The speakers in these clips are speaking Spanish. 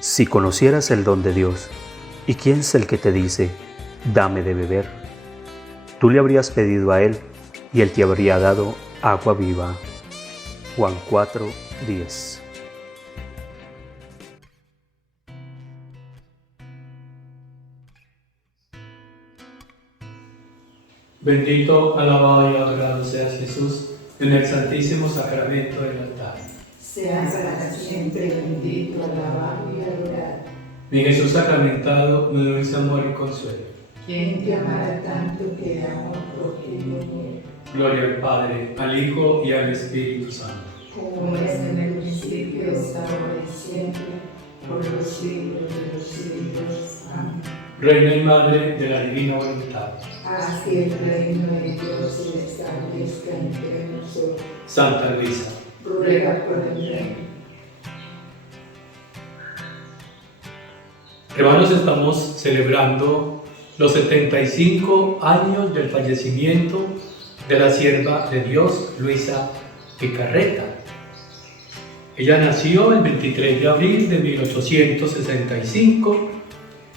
Si conocieras el don de Dios, ¿y quién es el que te dice, dame de beber? Tú le habrías pedido a Él, y Él te habría dado agua viva. Juan 4:10. Bendito, alabado y adorado seas Jesús en el santísimo sacramento del altar. Seas para siempre bendito, alabado y adorado. Mi Jesús sacramentado, mi dulce amor y consuelo. ¿Quién te amará tanto que da amor por ti no muere? Gloria al Padre, al Hijo y al Espíritu Santo. Como es en el principio, es ahora y siempre, por los siglos de los siglos. Amén. Reina y Madre de la Divina Voluntad. Haz que el reino de Dios se establezca entre nosotros. Santa Luisa. Ruega por el reino. Hermanos, estamos celebrando los 75 años del fallecimiento de la sierva de Dios, Luisa Picarreta. Ella nació el 23 de abril de 1865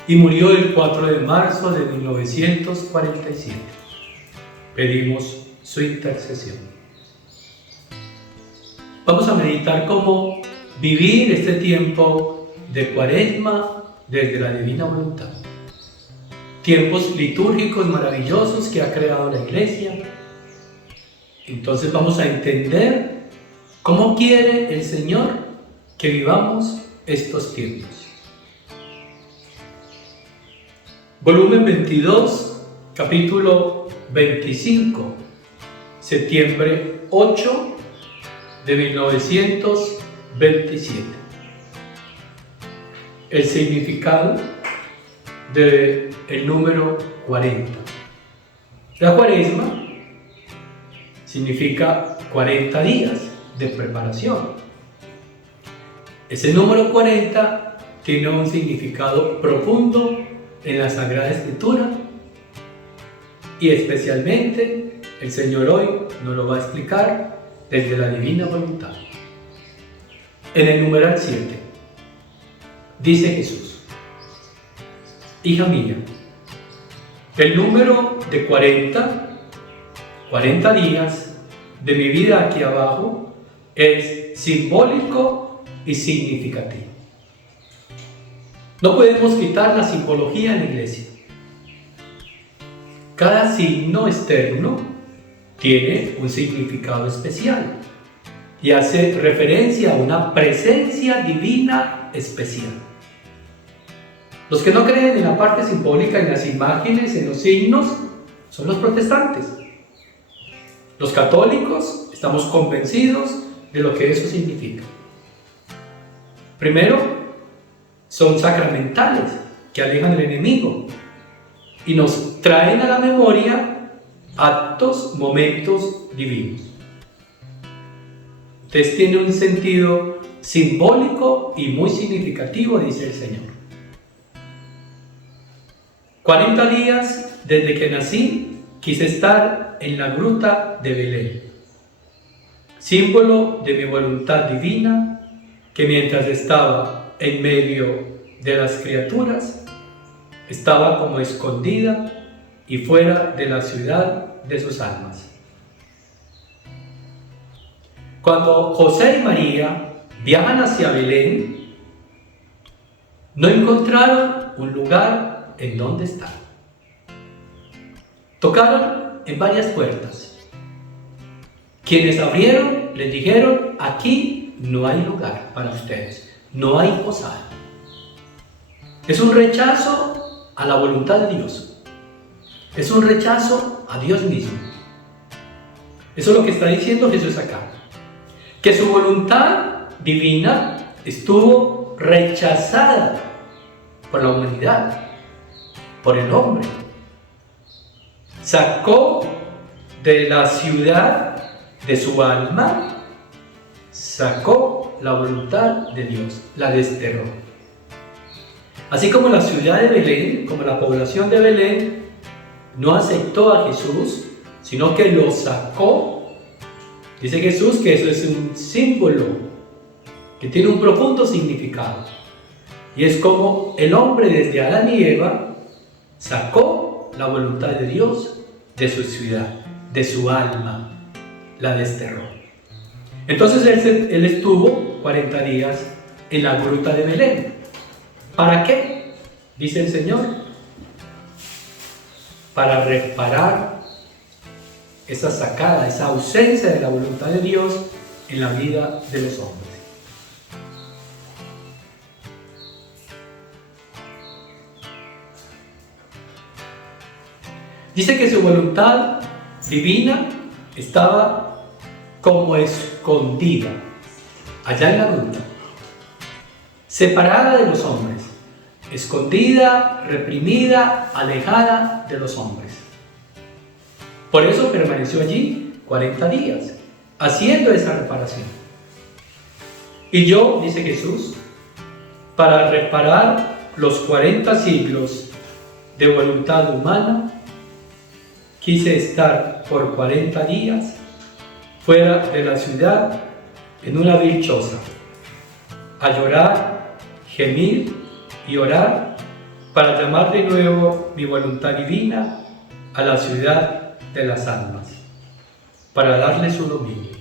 y murió el 4 de marzo de 1947. Pedimos su intercesión. Vamos a meditar cómo vivir este tiempo de Cuaresma desde la Divina Voluntad. Tiempos litúrgicos maravillosos que ha creado la Iglesia. Entonces vamos a entender cómo quiere el Señor que vivamos estos tiempos. Volumen 22, capítulo 25, septiembre 8 de 1927. El significado del número 40. La Cuaresma significa 40 días de preparación. Ese número 40 tiene un significado profundo en la Sagrada Escritura y especialmente el Señor hoy nos lo va a explicar desde la Divina Voluntad. En el numeral 7 dice Jesús: hija mía, el número de 40 días de mi vida aquí abajo es simbólico y significativo. No podemos quitar la simbología en la Iglesia. Cada signo externo tiene un significado especial y hace referencia a una presencia divina especial. Los que no creen en la parte simbólica, en las imágenes, en los signos, son los protestantes. Los católicos estamos convencidos de lo que eso significa. Primero, son sacramentales que alejan al enemigo y nos traen a la memoria actos, momentos divinos. Entonces tiene un sentido simbólico y muy significativo, dice el Señor. 40 días desde que nací quise estar en la gruta de Belén, símbolo de mi voluntad divina, que mientras estaba en medio de las criaturas, estaba como escondida y fuera de la ciudad de sus almas. Cuando José y María viajan hacia Belén, no encontraron un lugar en donde estar. Tocaron en varias puertas. Quienes abrieron les dijeron: aquí no hay lugar para ustedes. No hay posada. Es un rechazo a la voluntad de Dios. Es un rechazo a Dios mismo. Eso es lo que está diciendo Jesús acá. Que su voluntad divina estuvo rechazada por la humanidad, por el hombre. Sacó de la ciudad de su alma, sacó la voluntad de Dios, la desterró. Así como la ciudad de Belén, como la población de Belén, no aceptó a Jesús, sino que lo sacó. Dice Jesús que eso es un símbolo que tiene un profundo significado. Y es como el hombre desde Adán y Eva sacó la voluntad de Dios de su ciudad, de su alma, la desterró. Entonces él estuvo 40 días en la gruta de Belén. ¿Para qué? Dice el Señor. Para reparar esa sacada, esa ausencia de la voluntad de Dios en la vida de los hombres. Dice que su voluntad divina estaba como escondida allá en la gruta, separada de los hombres, escondida, reprimida, alejada de los hombres. Por eso permaneció allí 40 días, haciendo esa reparación. Y yo, dice Jesús, para reparar los 40 siglos de voluntad humana, quise estar por 40 días fuera de la ciudad en una vil choza, a llorar, gemir y orar para llamar de nuevo mi voluntad divina a la ciudad de las almas, para darle su dominio.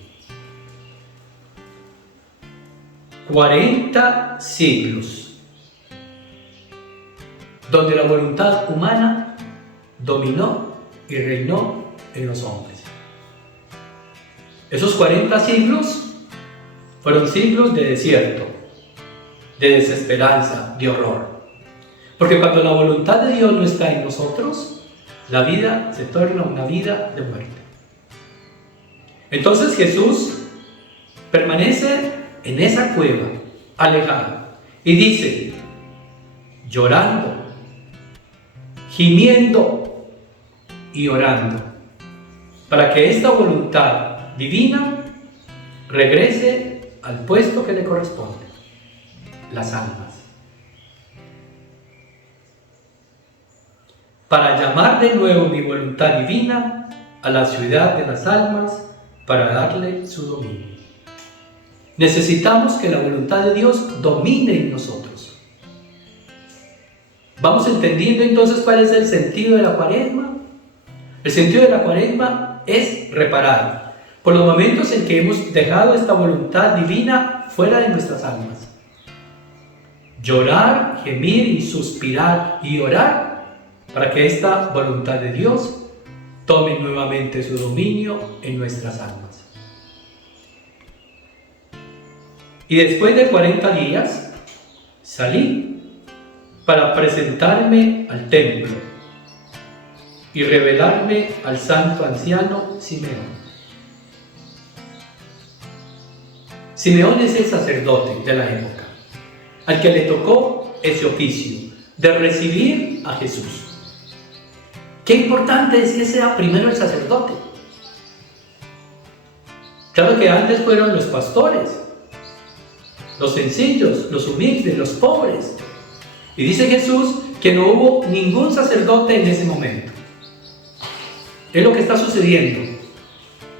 40 siglos donde la voluntad humana dominó y reinó en los hombres. Esos 40 siglos fueron siglos de desierto, de desesperanza, de horror. Porque cuando la voluntad de Dios no está en nosotros, la vida se torna una vida de muerte. Entonces Jesús permanece en esa cueva, alejado, y dice, llorando, gimiendo y orando, para que esta voluntad divina regrese al puesto que le corresponde, las almas. Para llamar de nuevo mi voluntad divina a la ciudad de las almas, para darle su dominio. Necesitamos que la voluntad de Dios domine en nosotros. Vamos entendiendo entonces cuál es el sentido de la Cuaresma. El sentido de la Cuaresma es reparar por los momentos en que hemos dejado esta voluntad divina fuera de nuestras almas. Llorar, gemir y suspirar y orar para que esta voluntad de Dios tome nuevamente su dominio en nuestras almas. Y después de 40 días salí para presentarme al templo y revelarme al santo anciano Simeón. Simeón es el sacerdote de la época, al que le tocó ese oficio de recibir a Jesús. Qué importante es que sea primero el sacerdote. Claro que antes fueron los pastores, los sencillos, los humildes, los pobres. Y dice Jesús que no hubo ningún sacerdote en ese momento. Es lo que está sucediendo.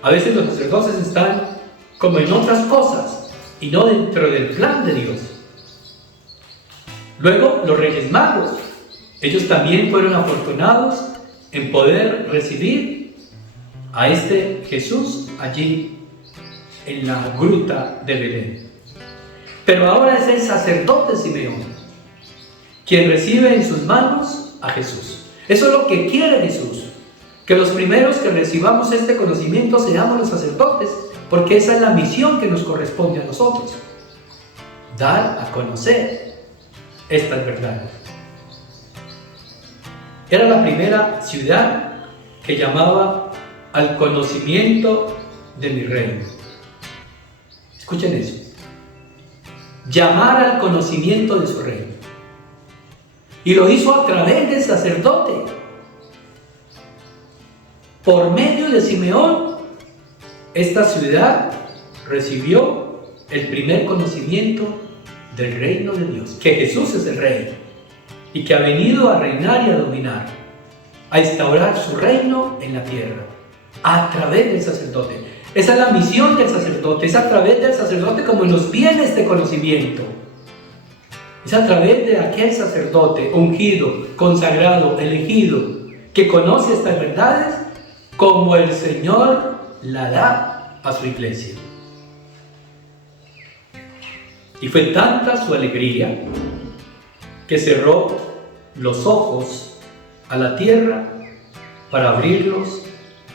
A veces los sacerdotes están como en otras cosas y no dentro del plan de Dios. Luego los Reyes Magos, ellos también fueron afortunados en poder recibir a este Jesús allí en la gruta de Belén. Pero ahora es el sacerdote Simeón quien recibe en sus manos a Jesús. Eso es lo que quiere Jesús, que los primeros que recibamos este conocimiento seamos los sacerdotes, porque esa es la misión que nos corresponde a nosotros, dar a conocer estas verdades. Era la primera ciudad que llamaba al conocimiento de mi reino. Escuchen eso. Llamar al conocimiento de su reino. Y lo hizo a través del sacerdote. Por medio de Simeón, esta ciudad recibió el primer conocimiento del reino de Dios, que Jesús es el rey y que ha venido a reinar y a dominar, a instaurar su reino en la tierra, a través del sacerdote. Esa es la misión del sacerdote, es a través del sacerdote como nos viene este conocimiento. Es a través de aquel sacerdote ungido, consagrado, elegido, que conoce estas verdades, como el Señor la da a su iglesia. Y fue tanta su alegría que cerró los ojos a la tierra para abrirlos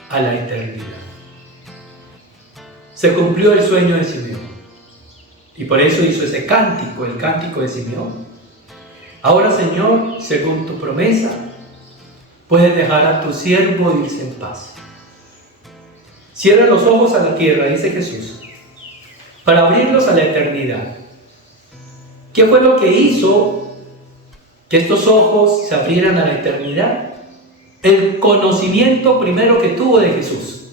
a la eternidad. Se cumplió el sueño de Simeón. Y por eso hizo ese cántico, el cántico de Simeón. Ahora, Señor, según tu promesa, puedes dejar a tu siervo irse en paz. Cierra los ojos a la tierra, dice Jesús, para abrirlos a la eternidad. ¿Qué fue lo que hizo que estos ojos se abrieran a la eternidad? El conocimiento primero que tuvo de Jesús.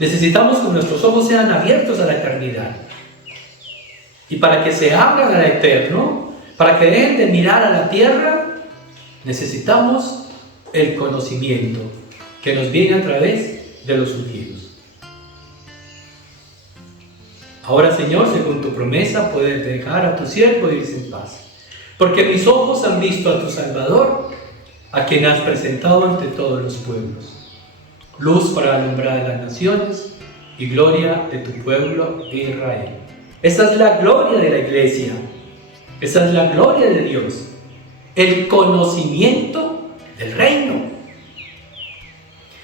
Necesitamos que nuestros ojos sean abiertos a la eternidad. Y para que se abran al eterno, para que dejen de mirar a la tierra, necesitamos el conocimiento que nos viene a través de los ungidos. Ahora, Señor, según tu promesa, puedes dejar a tu siervo irse en paz. Porque mis ojos han visto a tu Salvador, a quien has presentado ante todos los pueblos. Luz para alumbrar a las naciones y gloria de tu pueblo Israel. Esa es la gloria de la iglesia. Esa es la gloria de Dios. El conocimiento del reino.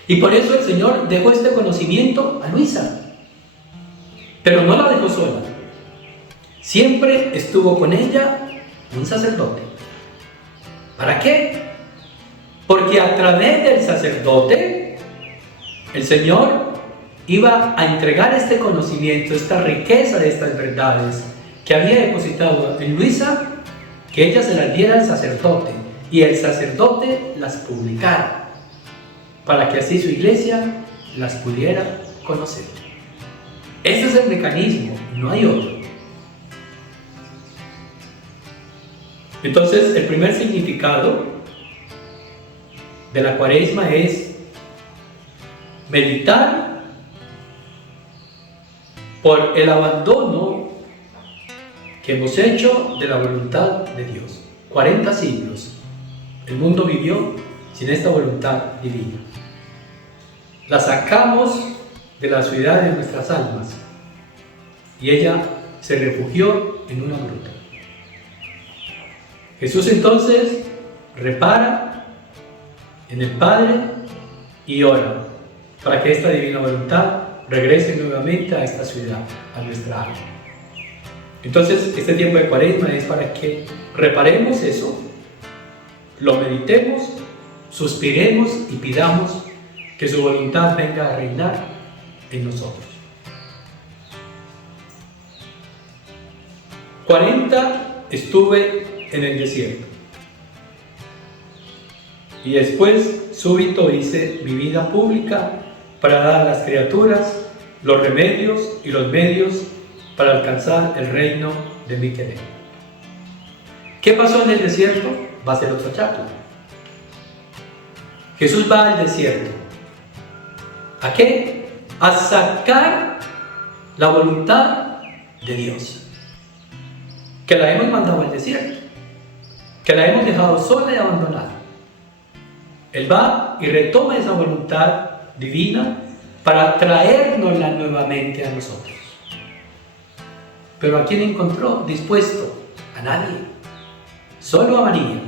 Y por eso el Señor dejó este conocimiento a Luisa. Pero no la dejó sola. Siempre estuvo con ella un sacerdote. ¿Para qué? Porque a través del sacerdote el Señor iba a entregar este conocimiento, esta riqueza de estas verdades que había depositado en Luisa, que ella se las diera al sacerdote y el sacerdote las publicara, para que así su iglesia las pudiera conocer. Ese es el mecanismo, no hay otro. Entonces, el primer significado de la Cuaresma es meditar por el abandono que hemos hecho de la voluntad de Dios. 40 siglos el mundo vivió sin esta voluntad divina. La sacamos de la ciudad de nuestras almas y ella se refugió en una gruta. Jesús entonces repara en el Padre y ora para que esta divina voluntad regrese nuevamente a esta ciudad, a nuestra alma. Entonces, este tiempo de Cuaresma es para que reparemos eso, lo meditemos, suspiremos y pidamos que su voluntad venga a reinar en nosotros. 40 estuve en el desierto y después súbito hice mi vida pública para dar a las criaturas los remedios y los medios para alcanzar el reino de mi querer. ¿Qué pasó en el desierto? Va a ser otra charla. Jesús va al desierto. ¿A qué? A sacar la voluntad de Dios. Que la hemos mandado al desierto. Que la hemos dejado sola y abandonada. Él va y retoma esa voluntad divina para traérnosla nuevamente a nosotros. Pero ¿a quién encontró dispuesto? A nadie. Solo a María.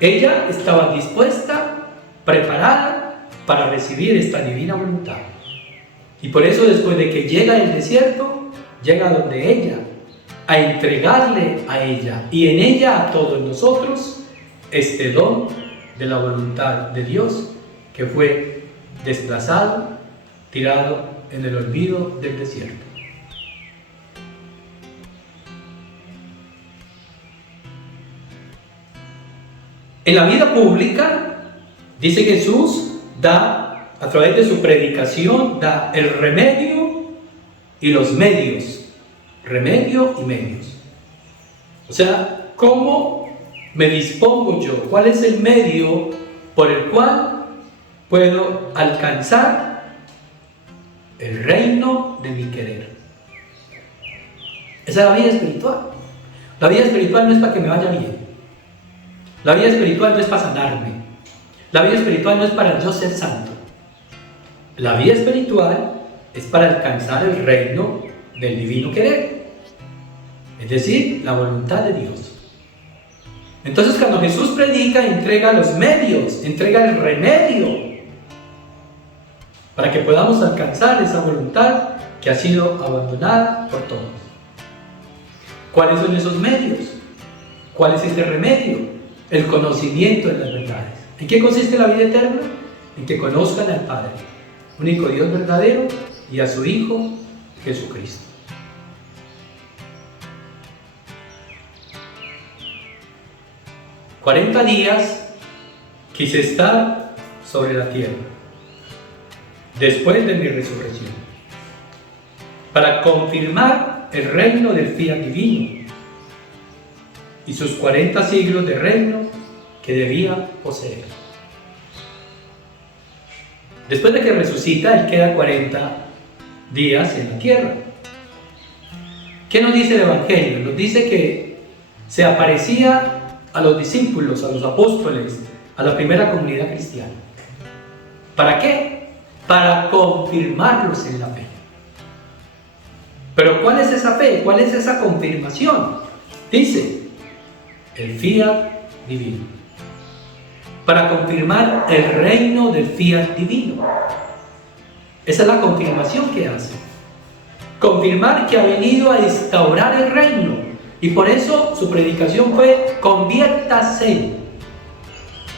Ella estaba dispuesta, preparada para recibir esta divina voluntad. Y por eso después de que llega el desierto, llega donde ella, a entregarle a ella y en ella a todos nosotros este don de la voluntad de Dios que fue desplazado, tirado en el olvido del desierto. En la vida pública, dice Jesús, da, a través de su predicación, da el remedio y los medios. Remedio y medios. O sea, ¿cómo me dispongo yo? ¿Cuál es el medio por el cual puedo alcanzar el reino de mi querer? Esa es la vida espiritual. La vida espiritual no es para que me vaya bien. La vida espiritual no es para sanarme. La vida espiritual no es para yo ser santo. La vida espiritual es para alcanzar el reino del divino querer. Es decir, la voluntad de Dios. Entonces, cuando Jesús predica, entrega los medios, entrega el remedio para que podamos alcanzar esa voluntad que ha sido abandonada por todos. ¿Cuáles son esos medios? ¿Cuál es este remedio? El conocimiento de las verdades. ¿En qué consiste la vida eterna? En que conozcan al Padre, único Dios verdadero, y a su Hijo Jesucristo. «40 días quise estar sobre la tierra, después de mi resurrección, para confirmar el reino del fiat divino y sus 40 siglos de reino que debía poseer». Después de que resucita, Él queda 40 días en la tierra. ¿Qué nos dice el Evangelio? Nos dice que se aparecía a los discípulos, a los apóstoles, a la primera comunidad cristiana. ¿Para qué? Para confirmarlos en la fe. Pero ¿cuál es esa fe? ¿Cuál es esa confirmación? Dice, el fiat divino. Para confirmar el reino del fiat divino. Esa es la confirmación que hace. Confirmar que ha venido a instaurar el reino. Y por eso su predicación fue: conviértase,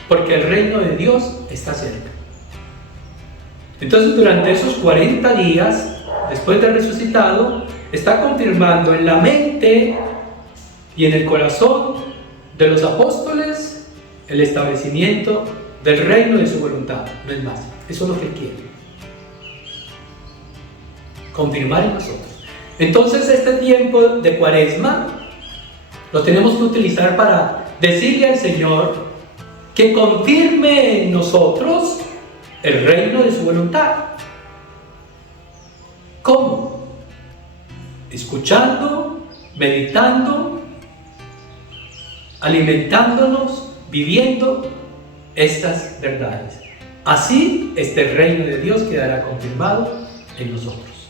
porque el reino de Dios está cerca. Entonces, durante esos 40 días, después de resucitado, está confirmando en la mente y en el corazón de los apóstoles el establecimiento del reino de su voluntad. No es más, eso es lo que Él quiere. Confirmar en nosotros. Entonces, este tiempo de Cuaresma lo tenemos que utilizar para decirle al Señor que confirme en nosotros el reino de su voluntad. ¿Cómo? Escuchando, meditando, alimentándonos, viviendo estas verdades. Así este reino de Dios quedará confirmado en nosotros.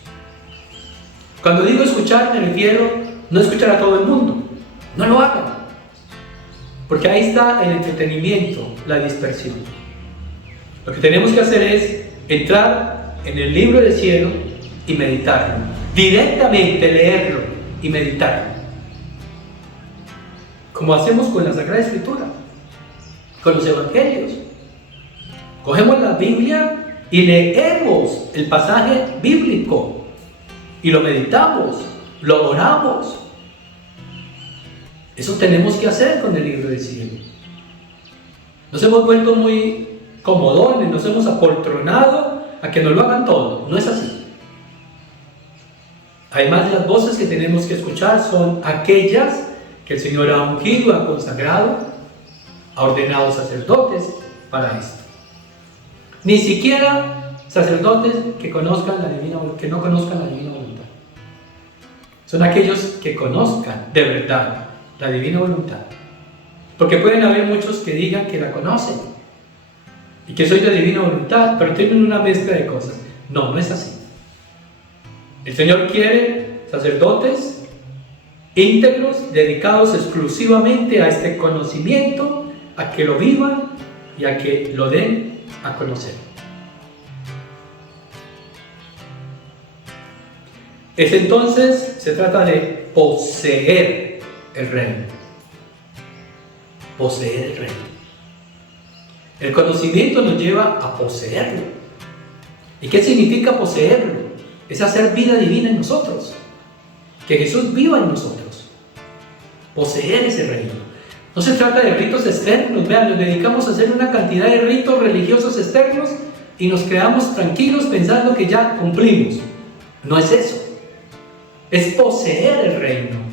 Cuando digo escuchar, me refiero no escuchar a todo el mundo. No lo hagan, porque ahí está el entretenimiento, la dispersión. Lo que tenemos que hacer es entrar en el libro del cielo y meditarlo, directamente leerlo y meditarlo, como hacemos con la Sagrada Escritura, con los Evangelios. Cogemos la Biblia y leemos el pasaje bíblico y lo meditamos, lo oramos. Eso tenemos que hacer con el libro del cielo. Nos hemos vuelto muy comodones, nos hemos apoltronado a que nos lo hagan todo. No es así. Además, las voces que tenemos que escuchar son aquellas que el Señor ha ungido, ha consagrado, ha ordenado sacerdotes para esto. Ni siquiera sacerdotes que no conozcan la divina voluntad. Son aquellos que conozcan de verdad la divina voluntad. Porque pueden haber muchos que digan que la conocen y que soy de divina voluntad, pero tienen una mezcla de cosas. No, no es así. El Señor quiere sacerdotes íntegros, dedicados exclusivamente a este conocimiento, a que lo vivan y a que lo den a conocer. Entonces se trata de poseer el reino. Poseer el reino. El conocimiento nos lleva a poseerlo. ¿Y qué significa poseerlo? Es hacer vida divina en nosotros. Que Jesús viva en nosotros. Poseer ese reino. No se trata de ritos externos. Vean, nos dedicamos a hacer una cantidad de ritos religiosos externos y nos quedamos tranquilos pensando que ya cumplimos. No es eso. Es poseer el reino.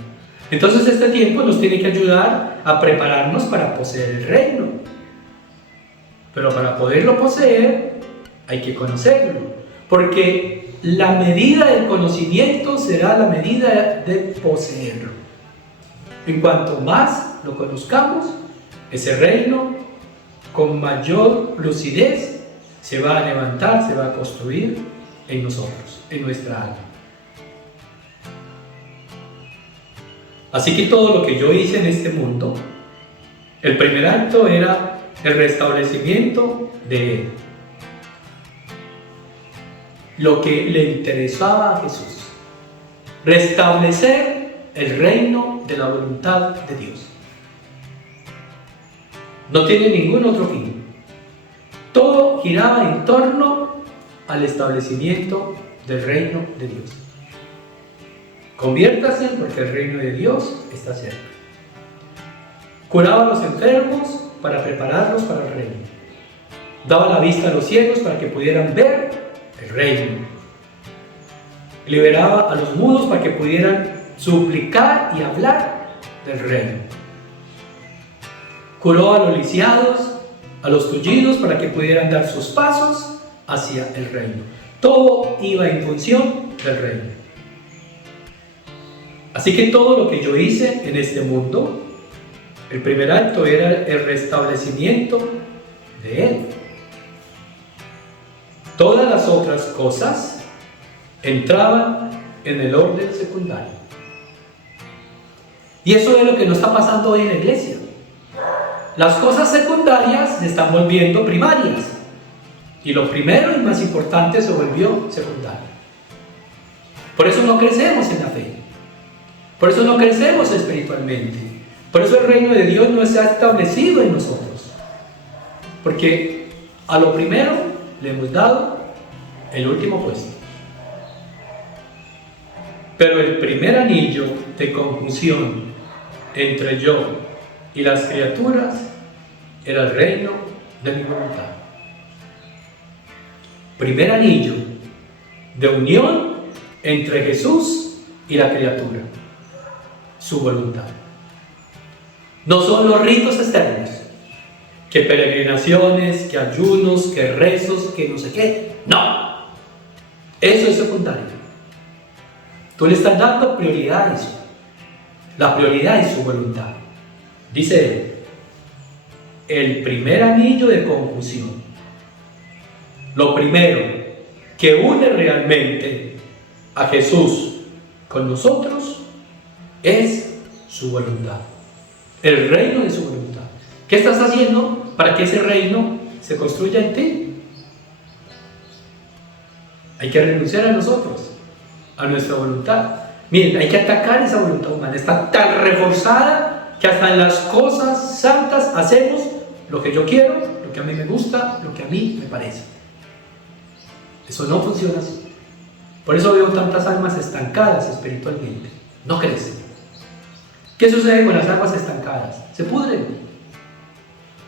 Entonces este tiempo nos tiene que ayudar a prepararnos para poseer el reino. Pero para poderlo poseer hay que conocerlo. Porque la medida del conocimiento será la medida de poseerlo. En cuanto más lo conozcamos, ese reino con mayor lucidez se va a levantar, se va a construir en nosotros, en nuestra alma. Así que todo lo que yo hice en este mundo, el primer acto era el restablecimiento de Él. Lo que le interesaba a Jesús, restablecer el reino de la voluntad de Dios. No tiene ningún otro fin. Todo giraba en torno al establecimiento del reino de Dios. Conviértase porque el reino de Dios está cerca. Curaba a los enfermos para prepararlos para el reino. Daba la vista a los ciegos para que pudieran ver el reino. Liberaba a los mudos para que pudieran suplicar y hablar del reino. Curó a los lisiados, a los tullidos para que pudieran dar sus pasos hacia el reino. Todo iba en función del reino. Así que todo lo que yo hice en este mundo, el primer acto era el restablecimiento de Él. Todas las otras cosas entraban en el orden secundario. Y eso es lo que nos está pasando hoy en la iglesia. Las cosas secundarias se están volviendo primarias. Y lo primero y más importante se volvió secundario. Por eso no crecemos en la fe. Por eso no crecemos espiritualmente. Por eso el reino de Dios no se ha establecido en nosotros. Porque a lo primero le hemos dado el último puesto. Pero el primer anillo de conjunción entre yo y las criaturas era el reino de mi voluntad. Primer anillo de unión entre Jesús y la criatura, su voluntad. No son los ritos externos, que peregrinaciones, que ayunos, que rezos, que no sé qué. No, eso es secundario. Tú le estás dando prioridad a eso. La prioridad es su voluntad. Dice él, el primer anillo de conjunción. Lo primero que une realmente a Jesús con nosotros es su voluntad. El reino de su voluntad. ¿Qué estás haciendo para que ese reino se construya en ti? Hay que renunciar a nosotros, a nuestra voluntad. Miren, hay que atacar esa voluntad humana. Está tan reforzada que hasta en las cosas santas hacemos lo que yo quiero, lo que a mí me gusta, lo que a mí me parece. Eso no funciona así. Por eso veo tantas almas estancadas espiritualmente. No crecen. ¿Qué sucede con las almas estancadas? Se pudren.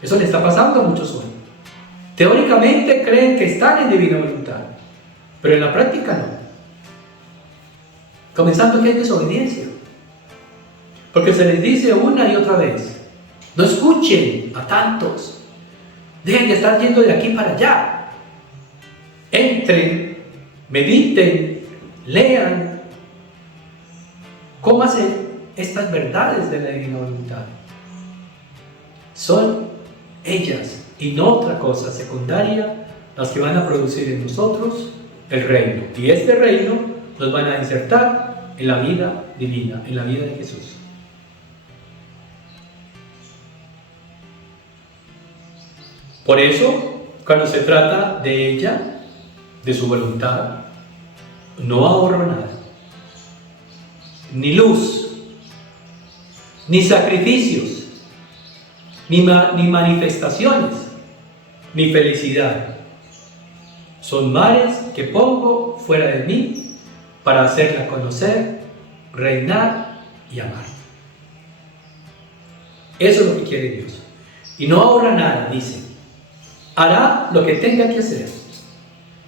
Eso le está pasando a muchos hoy. Teóricamente creen que están en divina voluntad, pero en la práctica no. Comenzando que hay desobediencia. Porque se les dice una y otra vez, no escuchen a tantos, dejen de estar yendo de aquí para allá. Entren, mediten, lean, cómanse estas verdades de la divina voluntad. Son ellas y no otra cosa secundaria las que van a producir en nosotros el reino. Y este reino nos van a insertar en la vida divina, en la vida de Jesús. Por eso, cuando se trata de ella, de su voluntad, no ahorro nada, ni luz, ni sacrificios, ni manifestaciones, ni felicidad. Son mares que pongo fuera de mí para hacerla conocer, reinar y amar. Eso es lo que quiere Dios. Y no ahorra nada, dice. Hará lo que tenga que hacer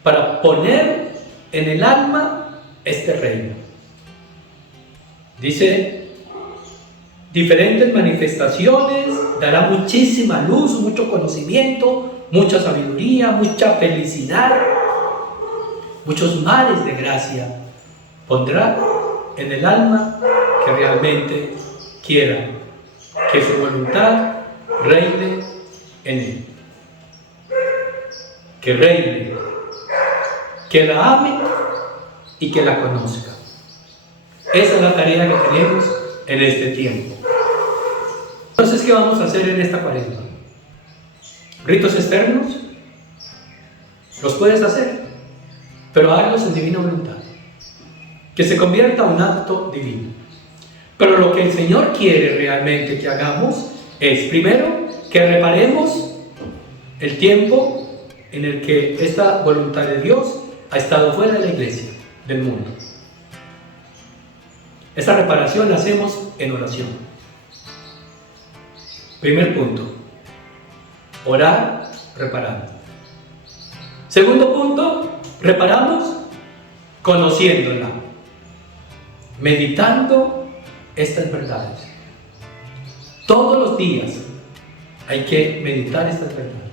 para poner en el alma este reino. Dice, diferentes manifestaciones, dará muchísima luz, mucho conocimiento, mucha sabiduría, mucha felicidad. muchos mares de gracia pondrá en el alma que realmente quiera que su voluntad reine en él. Que reine, que la ame y que la conozca. Esa es la tarea que tenemos en este tiempo. Entonces, ¿qué vamos a hacer en esta cuaresma? ¿Ritos externos? Los puedes hacer, pero hazlos en divina voluntad. Que se convierta en un acto divino. Pero lo que el Señor quiere realmente que hagamos es, primero, que reparemos el tiempo en el que esta voluntad de Dios ha estado fuera de la iglesia, del mundo. Esta reparación la hacemos en oración. Primer punto, orar reparando. Segundo punto, reparamos conociéndola, meditando estas verdades. Todos los días hay que meditar estas verdades,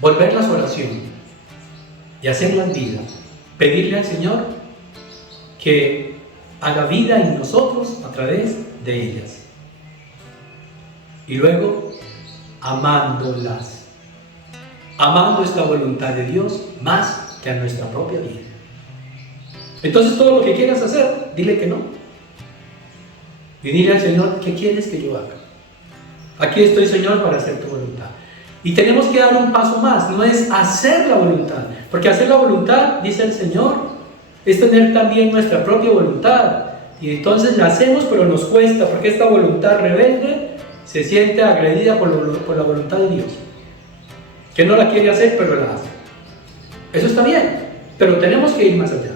volverlas a oración y hacerlas vida, pedirle al Señor que haga vida en nosotros a través de ellas. Y luego, amándolas, amando esta voluntad de Dios más que a nuestra propia vida. Entonces, todo lo que quieras hacer, dile que no. Y dile al Señor, ¿qué quieres que yo haga? Aquí estoy, Señor, para hacer tu voluntad. Y tenemos que dar un paso más, no es hacer la voluntad, porque hacer la voluntad, dice el Señor, es tener también nuestra propia voluntad. Y entonces la hacemos, pero nos cuesta, porque esta voluntad rebelde se siente agredida por la voluntad de Dios, que no la quiere hacer, pero la hace. Eso está bien, pero tenemos que ir más allá,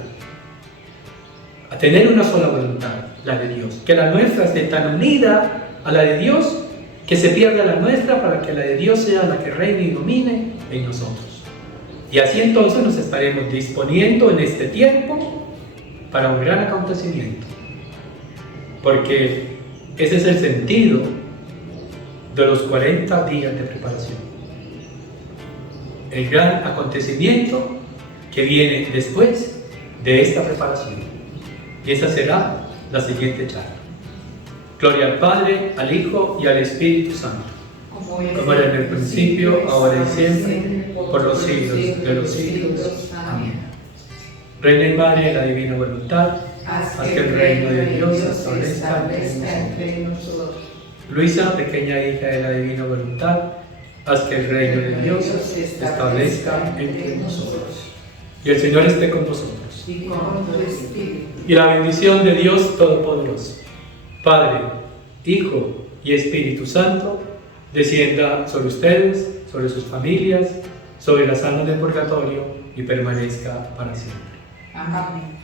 a tener una sola voluntad, la de Dios, que la nuestra esté tan unida a la de Dios, que se pierda la nuestra para que la de Dios sea la que reine y domine en nosotros. Y así entonces nos estaremos disponiendo en este tiempo para un gran acontecimiento, porque ese es el sentido de los 40 días de preparación. El gran acontecimiento que viene después de esta preparación. Y esa será la siguiente charla. Gloria al Padre, al Hijo y al Espíritu Santo, como era en el principio, ahora y siempre, por los siglos de los siglos. Amén. Reina y Madre de la Divina Voluntad, haz que el reino de Dios se establezca entre nosotros. Luisa, pequeña hija de la Divina Voluntad, haz que el reino de Dios se establezca entre nosotros. Y el Señor esté con vosotros. Y con tu espíritu. Y la bendición de Dios Todopoderoso, Padre, Hijo y Espíritu Santo, descienda sobre ustedes, sobre sus familias, sobre las almas del purgatorio y permanezca para siempre. Amén.